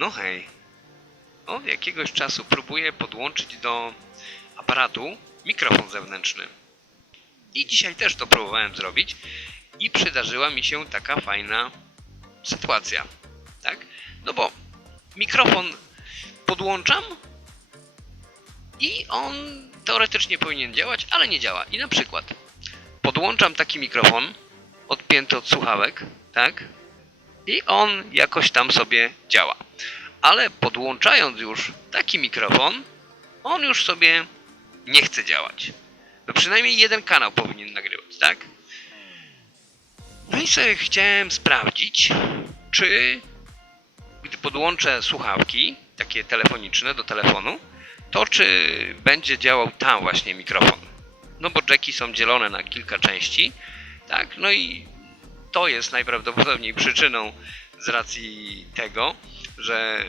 No hej. Od jakiegoś czasu próbuję podłączyć do aparatu mikrofon zewnętrzny. I dzisiaj też to próbowałem zrobić i przydarzyła mi się taka fajna sytuacja. Tak? No bo mikrofon podłączam i on teoretycznie powinien działać, ale nie działa. I na przykład podłączam taki mikrofon odpięty od słuchawek, tak? I on jakoś tam sobie działa. Ale podłączając już taki mikrofon, on już sobie nie chce działać. No przynajmniej jeden kanał powinien nagrywać, tak? No i sobie chciałem sprawdzić, czy gdy podłączę słuchawki, takie telefoniczne do telefonu, to czy będzie działał tam właśnie mikrofon. No bo jacki są dzielone na kilka części, tak? No i to jest najprawdopodobniej przyczyną z racji tego, że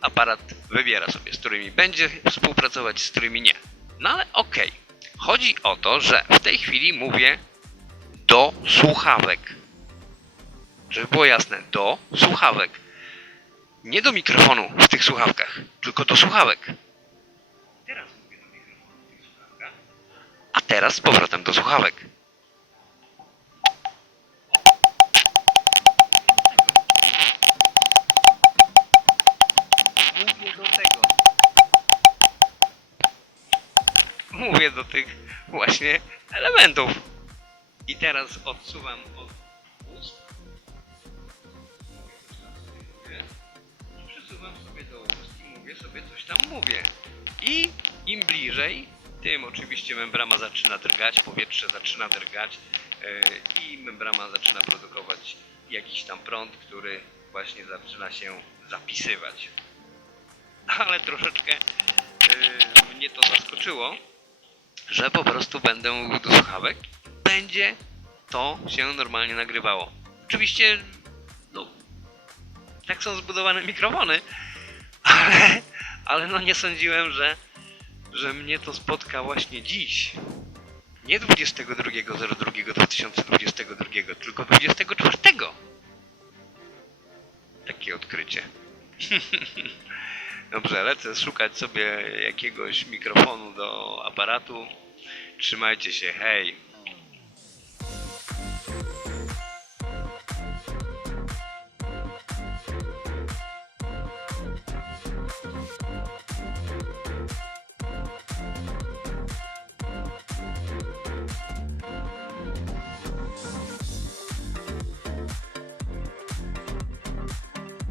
aparat wybiera sobie, z którymi będzie współpracować, z którymi nie. No ale okej. Chodzi o to, że w tej chwili mówię do słuchawek. Żeby było jasne, do słuchawek. Nie do mikrofonu w tych słuchawkach, tylko do słuchawek. Teraz mówię do mikrofonu w tych słuchawkach. A teraz z powrotem do słuchawek. Mówię do tych właśnie elementów. I teraz odsuwam od ust. Przesuwam sobie do ust i mówię sobie coś tam mówię. I im bliżej, tym oczywiście membrana zaczyna drgać, powietrze zaczyna drgać yy, i membrana zaczyna produkować jakiś tam prąd, który właśnie zaczyna się zapisywać. Ale troszeczkę yy, mnie to zaskoczyło, że po prostu będę mówił do słuchawek, będzie to się normalnie nagrywało. Oczywiście, no, tak są zbudowane mikrofony, ale, ale no nie sądziłem, że, że mnie to spotka właśnie dziś. Nie 22.02.2022, tylko 24. Takie odkrycie. Dobrze, lecę szukać sobie jakiegoś mikrofonu do aparatu. Trzymajcie się, hej!